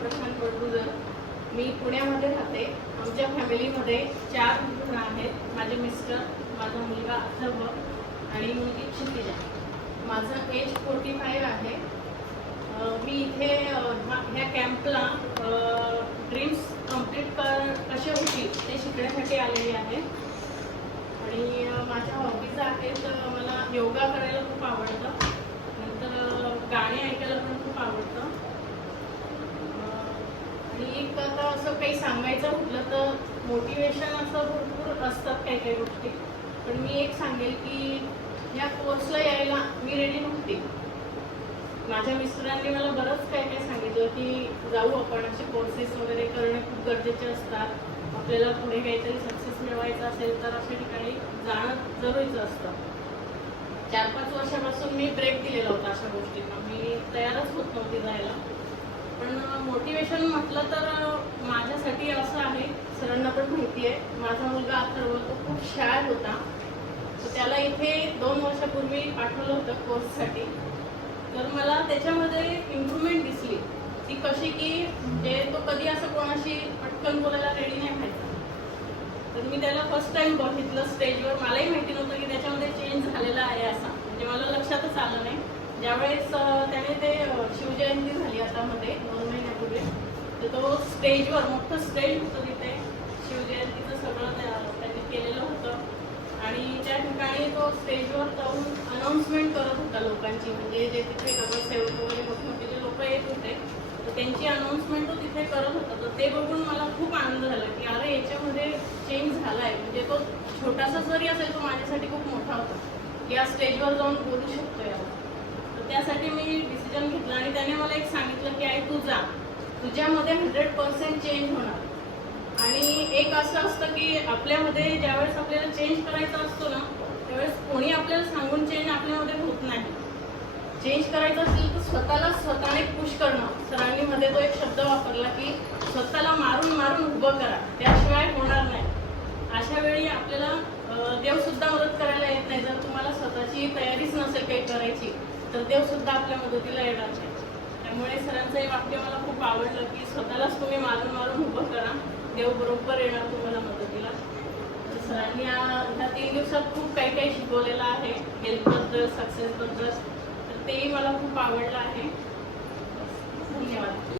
प्रशांत बडगुजर मी पुण्यामध्ये राहते आमच्या फॅमिलीमध्ये चार मुलं आहेत. माझे मिस्टर माझा मुलगा अथर्व आणि मुलगी क्षितिजा. माझं एज फोर्टी फाईव्ह आहे. मी इथे ह्या- कॅम्पला ड्रीम्स कंप्लीट कर कसे होतील ते शिकण्यासाठी आलेले आहे. आणि माझ्या हॉबीज आहेत मला योगा करायला खूप आवडतं. आणि एक आता असं काही सांगायचं म्हटलं तर मोटिवेशन असं भरपूर असतात काही काही गोष्टी. पण मी एक सांगेल की या कोर्सला यायला मी रेडी नव्हती. माझ्या मिस्टरांनी मला बरंच काय काय सांगितलं की जाऊ आपण असे कोर्सेस वगैरे करणे खूप गरजेचे असतात. आपल्याला पुढे काहीतरी सक्सेस मिळवायचं असेल तर अशा ठिकाणी जाणं जरुरीचं असतं. चार पाच वर्षापासून मी ब्रेक दिलेला होता अशा गोष्टींना. मी तयारच होत नव्हती जायला. पण मोटिवेशन म्हटलं तर माझ्यासाठी असं आहे. सरांना पण माहिती आहे. माझा मुलगा अथर्व तो खूप शाळ होता. तर त्याला इथे दोन वर्षापूर्वी पाठवलं होतं कोर्ससाठी तर मला त्याच्यामध्ये इम्प्रूव्हमेंट दिसली. ती कशी की म्हणजे तो कधी असं कोणाशी पटकन बोलायला रेडी नाही व्हायचा. तर मी त्याला फर्स्ट टाइम बघितलं स्टेजवर मलाही माहिती नव्हतं की त्याच्यामध्ये चेंज झालेला आहे असा. म्हणजे मला लक्षातच आलं नाही. ज्यावेळेस त्याने ते अं, शिवजयंती झाली आता मध्ये दोन महिन्यापूर्वी तर स्टेजवर मोठं स्टेज होतं तिथे. शिवजयंतीचं सगळं त्या- त्यांनी केलेलं होतं. आणि त्या ठिकाणी तो स्टेजवर जाऊन अनाऊन्समेंट करत होता लोकांची. म्हणजे जे तिथे नगरसेवक वगैरे मोठमोठे जे लोक येत होते तर त्यांची अनाऊन्समेंट तो तिथे करत होता. तर ते बघून मला खूप आनंद झाला की अरे याच्यामध्ये चेंज झाला आहे म्हणजे तो छोटासा जरी असेल तो माझ्यासाठी खूप मोठा होता. की या स्टेजवर जाऊन बोलू शकतो याला. तर त्यासाठी मी डिसिजन घेतला आणि त्याने मला एक सांगितलं की आई तू जा तुझ्यामध्ये हंड्रेड पर्सेंट चेंज होणार. आणि एक असं असतं की आपल्यामध्ये ज्यावेळेस आपल्याला चेंज करायचा असतो ना त्यावेळेस कोणी आपल्याला सांगून चेंज आपल्यामध्ये होत नाही. चेंज करायचं असेल तर स्वतःला स्वतःने पुश करणं. सरांनी मध्ये तो एक शब्द वापरला की स्वतःला मारून मारून उभं करा. त्याशिवाय होणार नाही. अशा वेळी आपल्याला देवसुद्धा मदत करायला येत नाही. जर तुम्हाला स्वतःची तयारीच नसेल काही करायची तर देव सुद्धा आपल्या मदतीला येणार नाही. त्यामुळे सरांचं हे वाक्य मला खूप आवडलं की स्वतःलाच तुम्ही मारून मारून उभं करा. देव बरोबर येणार तुम्हाला मदतीला. सरांनी या ह्या तीन दिवसात खूप काही काही शिकवलेलं आहे. हेल्थबद्दल सक्सेसबद्दल तर तेही मला खूप आवडलं आहे. धन्यवाद.